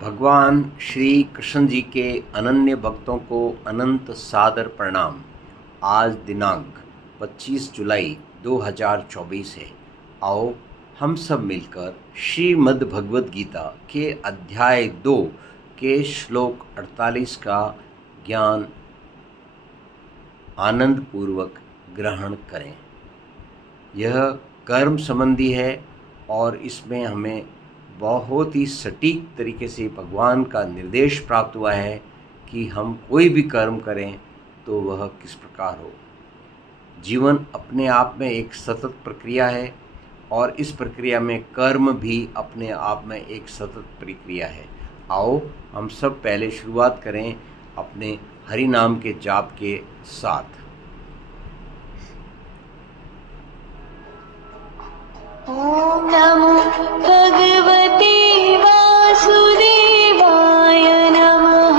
भगवान श्री कृष्ण जी के अनन्य भक्तों को अनंत सादर प्रणाम। आज दिनांक 25 जुलाई 2024 है। आओ हम सब मिलकर श्रीमद् भगवद गीता के अध्याय 2 के श्लोक 48 का ज्ञान आनंद पूर्वक ग्रहण करें। यह कर्म संबंधी है और इसमें हमें बहुत ही सटीक तरीके से भगवान का निर्देश प्राप्त हुआ है कि हम कोई भी कर्म करें तो वह किस प्रकार हो। जीवन अपने आप में एक सतत प्रक्रिया है और इस प्रक्रिया में कर्म भी अपने आप में एक सतत प्रक्रिया है। आओ हम सब पहले शुरुआत करें अपने हरि नाम के जाप के साथ। ओम नमो भगवते वासुदेवाय नमः।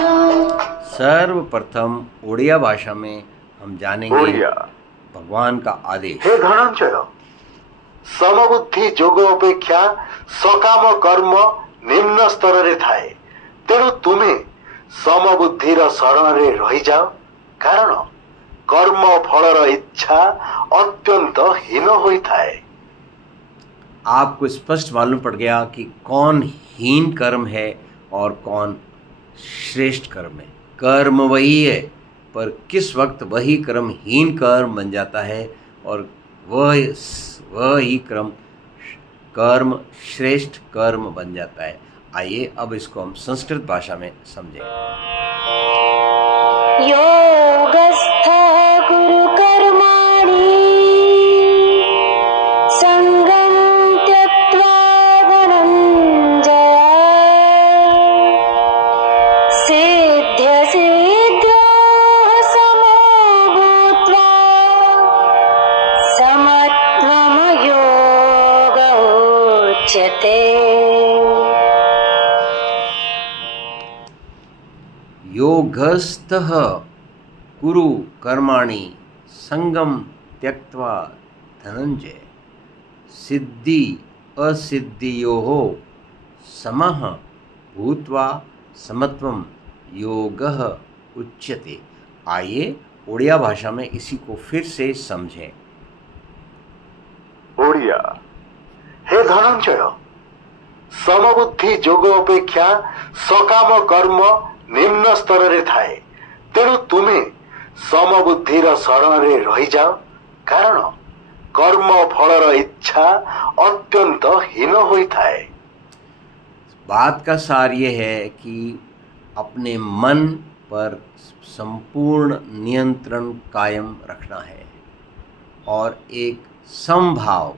सर्वप्रथम ओडिया भाषा में हम जानेंगे ओडिया। भगवान का आदेश। हे धनंजय, समबुद्धि जोग अपेक्षा सकाम कर्म निम्न स्तर रे थाए, तेणु तुम्हें समबुद्धिर शरण रे रही जाओ, कारण कर्म फलर इच्छा अत्यंत हीन होई थाए। आपको स्पष्ट मालूम पड़ गया कि कौन हीन कर्म है और कौन श्रेष्ठ कर्म है। कर्म वही है, पर किस वक्त वही कर्म हीन कर्म बन जाता है और वह ही कर्म श्रेष्ठ कर्म बन जाता है। आइए अब इसको हम संस्कृत भाषा में समझें। योगस्थः कुरु कर्माणि संगं त्यक्त्वा धनञ्जय। सिद्ध्य सिद्ध्योः समो भूत्वा समत्वं योग उच्यते। योगस्थः कुरु कर्माणि संगम त्यक्त्वा धनंजय। सिद्धि असिद्धियोः समः भूत्वा समत्वम योगः उच्यते। आइए ओडिया भाषा में इसी को फिर से समझें। ओडिया। हे धनंजय, समबुद्धि जोग अपेक्षा सकाम कर्म निम्न स्तर रे थाए, तेणु तुम्हें समबुद्धिर शरण रे रही जाओ, कारण कर्म फलर इच्छा अत्यंत हीन होई थाए। बात का सार ये है कि अपने मन पर संपूर्ण नियंत्रण कायम रखना है और एक समभाव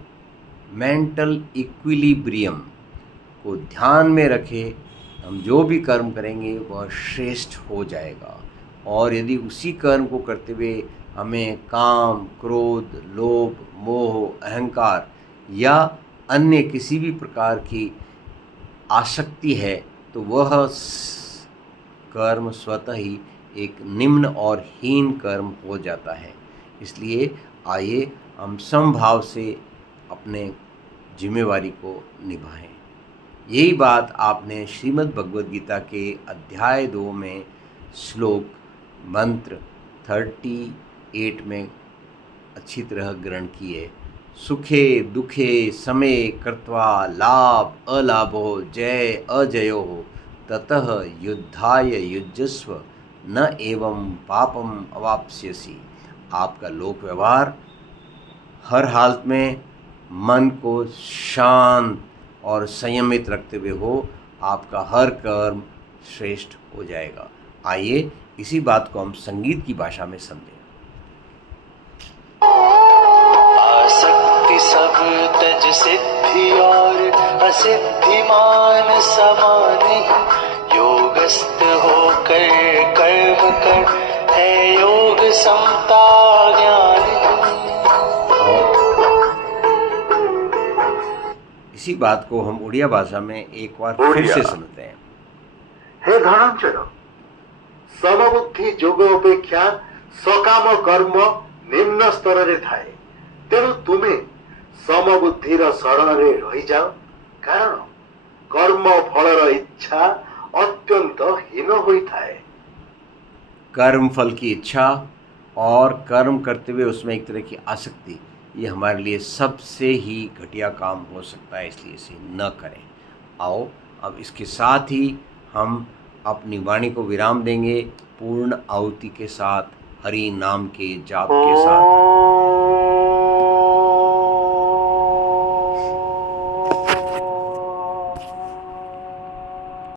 मेंटल इक्विलिब्रियम को ध्यान में रखे हम जो भी कर्म करेंगे वह श्रेष्ठ हो जाएगा। और यदि उसी कर्म को करते हुए हमें काम, क्रोध, लोभ, मोह, अहंकार या अन्य किसी भी प्रकार की आसक्ति है तो वह कर्म स्वतः ही एक निम्न और हीन कर्म हो जाता है। इसलिए आइए हम समभाव से अपने जिम्मेवारी को निभाएं। यही बात आपने श्रीमद् भगवद गीता के अध्याय 2 में श्लोक मंत्र 38 में अच्छी तरह ग्रहण की है। सुखे दुखे समे कृत्वा लाभ अलाभो जय अजयो ततः युद्धाय युज्यस्व न एवं पापम अवाप्स्यसि। आपका लोक व्यवहार हर हालत में मन को शांत और संयमित रखते हुए हो, आपका हर कर्म श्रेष्ठ हो जाएगा। आइए इसी बात को हम संगीत की भाषा में समझें। आसक्ति सब तज सिद्धि और असिद्धिमान समान ही। योगस्थ होकर कर्म कर है योग समता ज्ञान ही। इसी बात को हम उड़िया भाषा में एक बार फिर से सुनते हैं। हे धनंजय, समबुद्धि जोग अपेक्षा सकाम कर्म निम्न स्तर रे थाए, तेणु तुम्हें समबुद्धिर शरण रे रही जाओ, कारण कर्म फलर इच्छा अत्यंत हीन होइथाए। कर्म फल की इच्छा और कर्म करते हुए उसमें एक तरह की आसक्ति, ये हमारे लिए सबसे ही घटिया काम हो सकता है, इसलिए इसे न करें। आओ अब इसके साथ ही हम अपनी वाणी को विराम देंगे पूर्ण आहुति के साथ, हरि नाम के जाप के साथ।